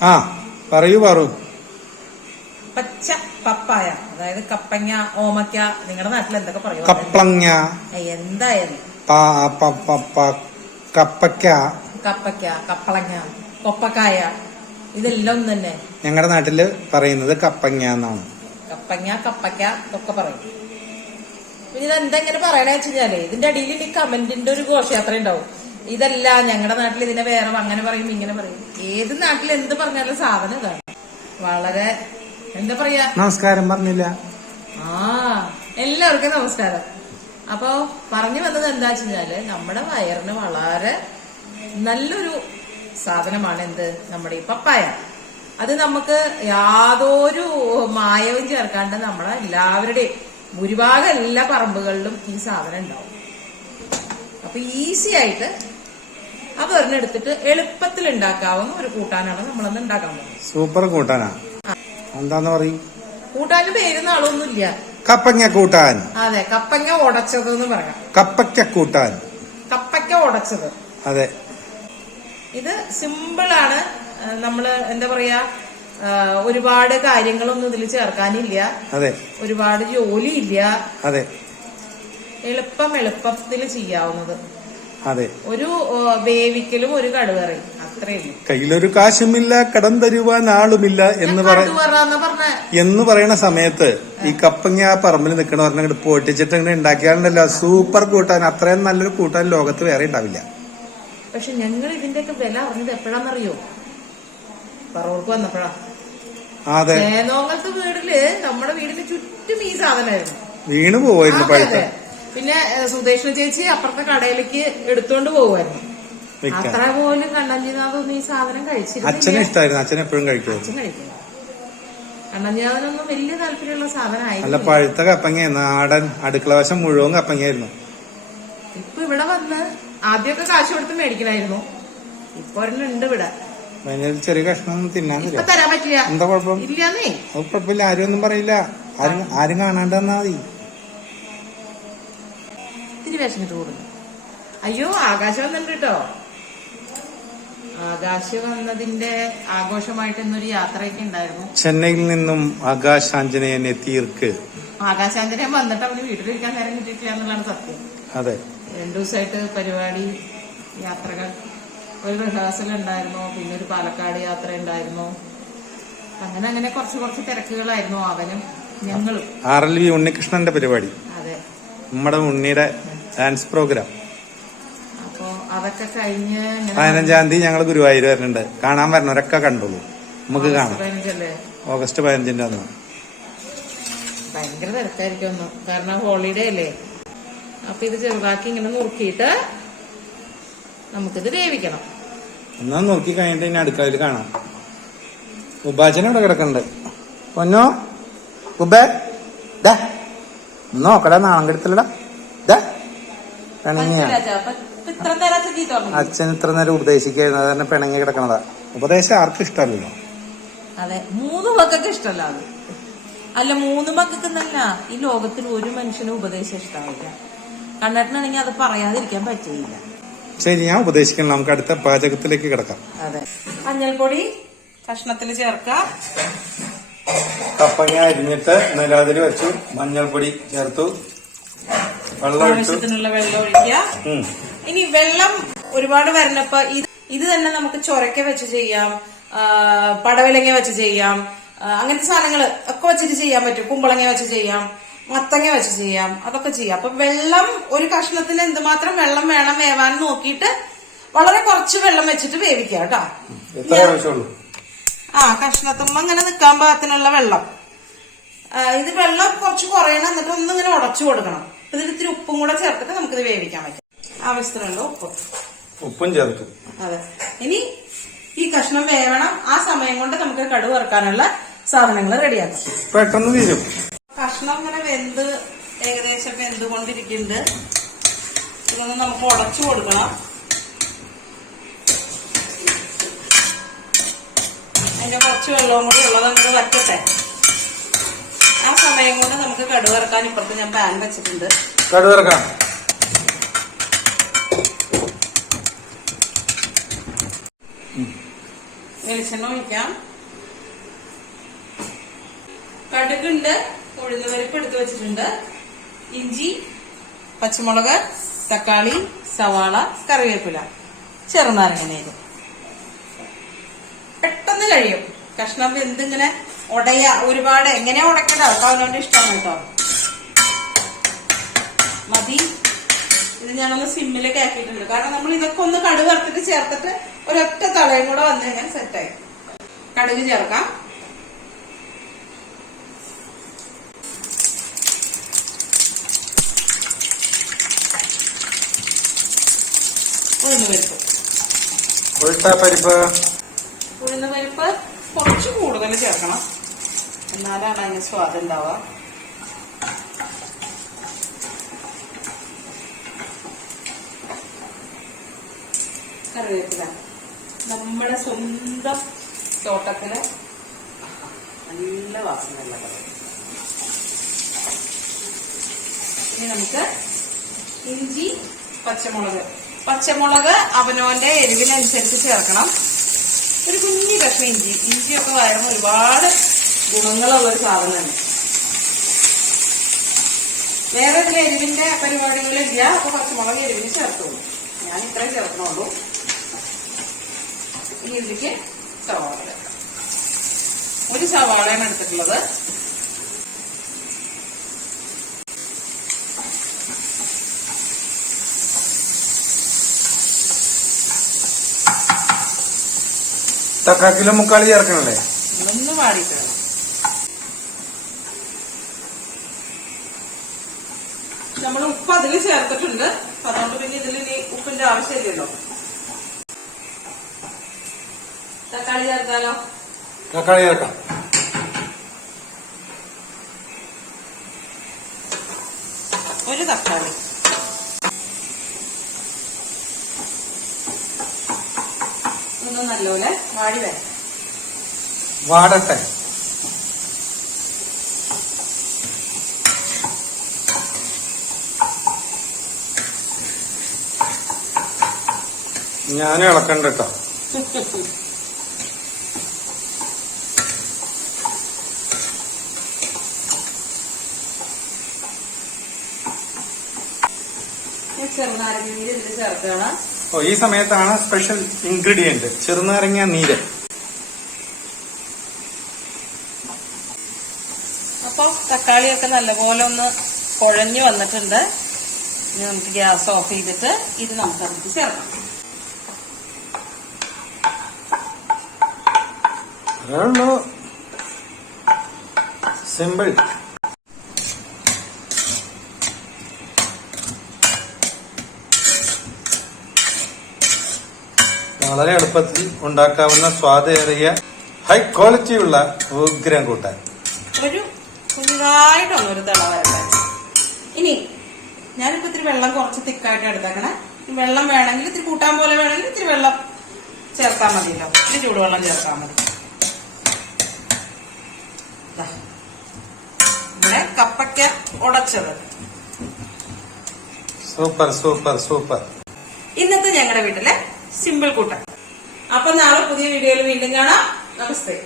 ആ പറയൂ പറ. പച്ച പപ്പായ അതായത് കപ്പങ്ങ ഓമയ്ക്ക നിങ്ങളുടെ നാട്ടിൽ എന്തൊക്കെ പറയും? കപ്പങ്ങ എന്തായാലും. കപ്പയ്ക്ക. കപ്പയ്ക്ക കപ്പളങ്ങ കൊപ്പക്കായ ഇതെല്ലാം തന്നെ. ഞങ്ങളുടെ നാട്ടിൽ പറയുന്നത് കപ്പങ്ങ എന്നാണ്. കപ്പങ്ങ കപ്പക്ക ഒക്കെ പറയും. ഇതെന്തെങ്ങനെ പറയണേ വെച്ച് കഴിഞ്ഞാൽ ഇതിന്റെ അടിയിൽ ഈ കമന്റിന്റെ ഒരു ഘോഷയാത്ര ഉണ്ടാവും ഇതല്ല ഞങ്ങളുടെ നാട്ടിൽ ഇതിനെ വേറെ അങ്ങനെ പറയും ഇങ്ങനെ പറയും. ഏത് നാട്ടിൽ എന്ത് പറഞ്ഞാലും സാധനം ഇതാണ്. വളരെ എന്താ പറയാ? നമസ്കാരം പറഞ്ഞില്ല. ആ എല്ലാവർക്കും നമസ്കാരം. അപ്പോ പറഞ്ഞു വന്നത് എന്താ വെച്ചാൽ നമ്മുടെ വയറിന് വളരെ നല്ലൊരു സാധനമാണ് എന്ത്? നമ്മുടെ ഈ പപ്പായ. അത് നമുക്ക് യാതൊരു മായവും ചേർക്കാണ്ട് നമ്മളെ എല്ലാവരുടെയും ഭൂരിഭാഗം എല്ലാ പറമ്പുകളിലും ഈ സാധനം ഉണ്ടാവും. അപ്പൊ ഈസി ആയിട്ട് അത് ഒരെണ്ണെടുത്തിട്ട് എളുപ്പത്തിൽ ഉണ്ടാക്കാവുന്ന ഒരു കൂട്ടാനാണ് നമ്മളന്ന് ഉണ്ടാക്കാൻ പോകുന്നത്. സൂപ്പർ കൂട്ടാനാ. എന്താന്ന് പറയും? കൂട്ടാന് പേരുന്ന ആളൊന്നുമില്ല. കപ്പങ്ങ കൂട്ടാൻ. അതെ കപ്പങ്ങ ഉടച്ചത് എന്ന് പറയാം. കപ്പയ്ക്ക കൂട്ടാൻ. കപ്പയ്ക്ക ഉടച്ചത്. അതെ. ഇത് സിമ്പിളാണ് ആണ്. നമ്മൾ എന്താ പറയാ ആ, ഒരുപാട് കാര്യങ്ങളൊന്നും ഇതിൽ ചേർക്കാനില്ല. അതെ. ഒരുപാട് ജോലിയില്ല. അതെ. എളുപ്പം എളുപ്പത്തിൽ ചെയ്യാവുന്നത്. അതെ. ഒരു വേവിക്കലും ഒരു കടുവറി കയ്യിലൊരു കാശുമില്ല കടം തരുവാൻ ആളുമില്ല എന്ന് എന്ന് പറയുന്ന സമയത്ത് ഈ കപ്പങ്ങ ആ പറമ്പിൽ നിൽക്കണ പറഞ്ഞ പൊട്ടിച്ചിട്ട് ഇങ്ങനെ ഉണ്ടാക്കിയാലുണ്ടല്ലോ. സൂപ്പർ കൂട്ടാൻ. അത്രയും നല്ലൊരു കൂട്ടാൻ ലോകത്ത് വേറെ ഉണ്ടാവില്ല. പക്ഷെ ഞങ്ങൾ ഇതിന്റെയൊക്കെ വില അറിഞ്ഞത് എപ്പോഴാന്നറിയോ? പറവർക്ക് വന്നപ്പോഴാ. അതെ. വീടിൽ നമ്മുടെ വീടിന്റെ ചുറ്റും ഈ സാധനമായിരുന്നു. വീണ് പോവായിരുന്നു പഴുത്ത. പിന്നെ സുധേഷ്ണ സുദേഷ്ണ ചേച്ചി അപ്പുറത്തെ കടയിലേക്ക് എടുത്തോണ്ട് പോവായിരുന്നു അത്ര പോലും കണ്ണഞ്ചിനാഥൊന്നും ഈ സാധനം അച്ഛനെ കഴിച്ചിരുന്നില്ല ഇഷ്ടമായിരുന്നു അച്ഛൻ എപ്പോഴും കഴിക്കും അച്ഛൻ കഴിക്കും കണ്ണഞ്ചിനാഥനൊന്നും വലിയ താല്പര്യമുള്ള നല്ല സാധനമായിരുന്നു പഴുത്ത കപ്പങ്ങ നാടൻ അടുക്കള വശം മുഴുവൻ കപ്പങ്ങയായിരുന്നു. ഇപ്പൊ ഇവിടെ വന്ന് ആദ്യമൊക്കെ കാശ് കൊടുത്ത് മേടിക്കണായിരുന്നു. ഇപ്പൊ ഒരെണ്ണം ഉണ്ട് ഇവിടെ. ഭയങ്കര ചെറിയ കഷ്ണം തിന്നാൻ ഇപ്പൊ തരാൻ പറ്റില്ല. എന്താ കുഴപ്പം? ഇല്ലാന്നേ. അത് കുഴപ്പമില്ല. ആരും ഒന്നും പറയില്ല. ആരും ആരും കാണാണ്ട് തന്നാ മതി. വിഷമിട്ട് കൊടുക്കും അയ്യോ ആകാശം വന്നിട്ടുണ്ട് കേട്ടോ. ആകാശം വന്നതിന്റെ ആഘോഷമായിട്ട് ഇന്നൊരു യാത്രയൊക്കെ ഉണ്ടായിരുന്നു. ചെന്നൈയിൽ നിന്നും ആകാശ് തീർക്ക് ആകാശാന്തരം വന്നിട്ട് അവന് വീട്ടിലിരിക്കാൻ നേരം കിട്ടിയിട്ടില്ല എന്നുള്ളതാണ് സത്യം. അതെ. രണ്ടു ദിവസമായിട്ട് പരിപാടി യാത്രകൾ. ഒരു റിഹേഴ്സൽ ഉണ്ടായിരുന്നു പിന്നെ ഒരു പാലക്കാട് യാത്ര ഉണ്ടായിരുന്നു. അങ്ങനെ അങ്ങനെ കുറച്ച് കുറച്ച് തിരക്കുകളായിരുന്നു അവനും ഞങ്ങളും. ആർ എൽ വി ഉണ്ണികൃഷ്ണന്റെ പരിപാടി. അതെ. നമ്മുടെ ഉണ്ണിയുടെ ഡാൻസ് പ്രോഗ്രാം. അപ്പോൾ അതൊക്കെ കഴിഞ്ഞ് പതിനഞ്ചാം തീയതി ഞങ്ങൾ ഗുരുവായൂർ വരുന്നുണ്ട് കാണാൻ വരണവരൊക്കെ കണ്ടോളൂ നമുക്ക് കാണാം. പതിനഞ്ചല്ലേ? ഓഗസ്റ്റ് പതിനഞ്ചിന്റെ അന്ന്. ഭയങ്കര തിരക്കായിരിക്കും ഒന്ന് കാരണം ഹോളിഡേ അല്ലേ? അപ്പൊ ഇത് ചെറുതാക്കി ഇങ്ങനെ നുറുക്കിയിട്ട് നമുക്കിത് വേവിക്കണം എന്നാ നോക്കി കഴിഞ്ഞിട്ട് ഇനി അടുക്കളയിൽ കാണാം. ഉബാച്ചന ഇവിടെ കിടക്കണ്ട്. പൊന്നോ? ഉബേ ദാ നോക്കടാ നാളം കെടുത്തല്ലടാ പിണങ്ങിയ അച്ഛൻ ഇത്ര നേരം ഉപദേശിക്കായിരുന്നു. അതന്നെ തന്നെ പിണങ്ങി കിടക്കണതാ. ഉപദേശം ആർക്കും ഇഷ്ടമല്ലല്ലോ. അതെ മൂന്ന് മക്കൾക്ക് ഇഷ്ടമല്ല അത്. അല്ല മൂന്ന് മക്കൾക്ക് എന്നല്ല ഈ ലോകത്തിൽ ഒരു മനുഷ്യനും ഉപദേശം ഇഷ്ടാവില്ല. കണ്ണേട്ടനാണെങ്കിൽ അത് പറയാതിരിക്കാൻ പറ്റില്ല ശരി ഞാൻ ഉപദേശിക്കണം. നമുക്ക് അടുത്ത പാചകത്തിലേക്ക് കിടക്കാം. അതെ. മഞ്ഞൾപ്പൊടി കഷ്ണത്തിൽ ചേർക്കാം കപ്പങ്ങ അരിഞ്ഞിട്ട് നിലാതിൽ വെച്ചു. മഞ്ഞൾപ്പൊടി ചേർത്തു. ആവശ്യത്തിനുള്ള വെള്ളം ഒഴിക്കുക. ഇനി വെള്ളം ഒരുപാട് വരണപ്പോ ഇത് ഇത് തന്നെ നമുക്ക് ചൊരക്ക വെച്ച് ചെയ്യാം പടവിലങ്ങ വെച്ച് ചെയ്യാം അങ്ങനത്തെ സാധനങ്ങൾ ഒക്കെ വെച്ചിട്ട് ചെയ്യാൻ പറ്റും. കുമ്പളങ്ങ വെച്ച് ചെയ്യാം മത്തങ്ങ വെച്ച് ചെയ്യാം അതൊക്കെ ചെയ്യാം. അപ്പൊ വെള്ളം ഒരു കഷ്ണത്തിൽ എന്തുമാത്രം വെള്ളം വേണം വേവാൻ നോക്കിയിട്ട് വളരെ കുറച്ച് വെള്ളം വെച്ചിട്ട് വേവിക്കുക കേട്ടോ. ആ കഷ്ണത്തുമ്പോ അങ്ങനെ നിക്കാൻ പാകത്തിനുള്ള വെള്ളം. ഇത് വെള്ളം കുറച്ച് കുറയണം എന്നിട്ട് ഒന്നിങ്ങനെ ഉടച്ചു കൊടുക്കണം. ഇതിൽ ഇത്തിരി ഉപ്പും കൂടെ ചേർത്തിട്ട് നമുക്കിത് വേവിക്കാൻ പറ്റും ആവശ്യത്തിനുള്ള ഉപ്പ്. ഉപ്പും ചേർത്തു അതെ. ഇനി ഈ കഷ്ണം വേവണം. ആ സമയം കൊണ്ട് നമുക്ക് കടുവ് ഇറക്കാനുള്ള സാധനങ്ങൾ റെഡിയാക്കാം. പെട്ടെന്ന് തീരും. കഷ്ണം ഇങ്ങനെ വെന്ത് ഏകദേശം വെന്തുകൊണ്ടിരിക്കുന്നുണ്ട്. ഇതൊന്ന് നമുക്ക് ഉടച്ചു കൊടുക്കണം. അതിന്റെ കുറച്ച് വെള്ളവും കൂടി ഉള്ളത് നമുക്ക് വറ്റട്ടെ. ആ സമയം കൊണ്ട് നമുക്ക് കടുവ് ഇറക്കാൻ ഇപ്പുറത്ത് ഞാൻ പാൻ വെച്ചിട്ടുണ്ട്. കടുവിറക്കാം. വെളിച്ചെണ്ണ ഒഴിക്കാം. കടുകുണ്ട് ഉഴുന്നുപരിപ്പ് എടുത്തു വെച്ചിട്ടുണ്ട്. ഇഞ്ചി പച്ചമുളക് തക്കാളി സവാള കറിവേപ്പില. ചെറുനാരങ്ങ നീര് പെട്ടെന്ന് കഴിയും. കഷ്ണം എന്തിങ്ങനെ ഉടയ ഒരുപാട് എങ്ങനെയാ ഉടക്കണ്ട കേട്ടോ അവനോണ്ട് ഇഷ്ടമാണ് കേട്ടോ. മതി. ഇത് ഞാനൊന്ന് സിമ്മിൽ കേക്കിട്ടുണ്ട് കാരണം നമ്മൾ ഇതൊക്കെ ഒന്ന് കടുക് വറുത്തിട്ട് ചേർത്തിട്ട് ഒരൊറ്റ തളയും കൂടെ വന്നു കഴിഞ്ഞാൽ സെറ്റായി കടുക് ചേർക്കാം. ഉഴുന്ന് പരിപ്പ്. ഉഴുന്ന പരിപ്പ്. ഉഴുന്ന് പരിപ്പ് കുറച്ച് കൂടുതൽ ചേർക്കണം. എന്നാലാണ് അതിന് സ്വാദുണ്ടാവുക കറിവേപ്പില. നമ്മുടെ സ്വന്തം തോട്ടത്തിൽ നല്ല വാസനയുള്ള കറിവേപ്പില ഇനി നമുക്ക് ഇഞ്ചി പച്ചമുളക്. പച്ചമുളക് അവനോന്റെ എരിവിനനുസരിച്ച് ചേർക്കണം. ഒരു കുഞ്ഞി കഷ്ണം ഇഞ്ചി. ഇഞ്ചിയൊക്കെ വയറും ഒരുപാട് ഗുണങ്ങളുള്ള ഒരു സാധനമാണ് വേറെ ഇതിൽ എരിവിന്റെ പരിപാടികളില്ല അപ്പൊ പച്ചമുളക് എരിവിന് ചേർത്തോളൂ. ഞാൻ ഇത്രയും ചേർക്കണുള്ളൂ. ഇനി ഇതിലേക്ക് സവാള ഒരു സവാളയാണ് എടുത്തിട്ടുള്ളത്. തക്കാക്കിലും മുക്കാളി ചേർക്കണല്ലേ? ഒന്ന് വാടിക്കണം നമ്മൾ ഉപ്പ് അതിൽ ചേർത്തിട്ടുണ്ട്. അതുകൊണ്ട് പിന്നെ ഇതിൽ ഇനി ഉപ്പിന്റെ ആവശ്യമില്ലല്ലോ. തക്കാളി ചേർത്താലോ? തക്കാളി ചേർക്കാം. ഒരു തക്കാളി. ഒന്ന് നല്ലപോലെ വാടി വരാം വാടട്ടെ. ഞാൻ ഇളക്കണ്ട കേട്ടോ ചെറുനാരങ്ങ നീര് ഇതിൽ ചേർക്കണം? ഓ ഈ സമയത്താണ് സ്പെഷ്യൽ ഇൻഗ്രീഡിയന്റ് ചെറുനാരങ്ങ നീര്. അപ്പൊ തക്കാളിയൊക്കെ നല്ലപോലെ ഒന്ന് കുഴഞ്ഞു വന്നിട്ടുണ്ട്. ഇനി നമുക്ക് ഗ്യാസ് ഓഫ് ചെയ്തിട്ട് ഇത് നമുക്ക് അതിലേക്ക് ചേർക്കാം. സിമ്പിൾ വളരെ എളുപ്പത്തിൽ ഉണ്ടാക്കാവുന്ന സ്വാദേറിയ ഹൈ ക്വാളിറ്റിയുള്ള ഉഗ്രം കൂട്ടാൻ. ഒരു കുഞ്ഞതായിട്ടൊന്ന് ഒരു തിള ഇനി ഞാനിപ്പോ ഇത്തിരി വെള്ളം കുറച്ച് തിക്കായിട്ട് എടുത്തേക്കണേ. വെള്ളം വേണമെങ്കിൽ ഇത്തിരി കൂട്ടാൻ പോലെ വേണമെങ്കിൽ ഇത്തിരി വെള്ളം ചേർത്താൽ മതിയല്ലോ. ഇത്തിരി ചൂടുവെള്ളം ചേർത്താൽ മതി. ഇവിടെ കപ്പയ്ക്ക ഉടച്ചത്. Super super super. ഇന്നത്തെ ഞങ്ങളുടെ വീട്ടിലെ സിമ്പിൾ കൂട്ടം. അപ്പൊ നാളെ പുതിയ വീഡിയോയിൽ വീണ്ടും കാണാം. നമസ്തേ.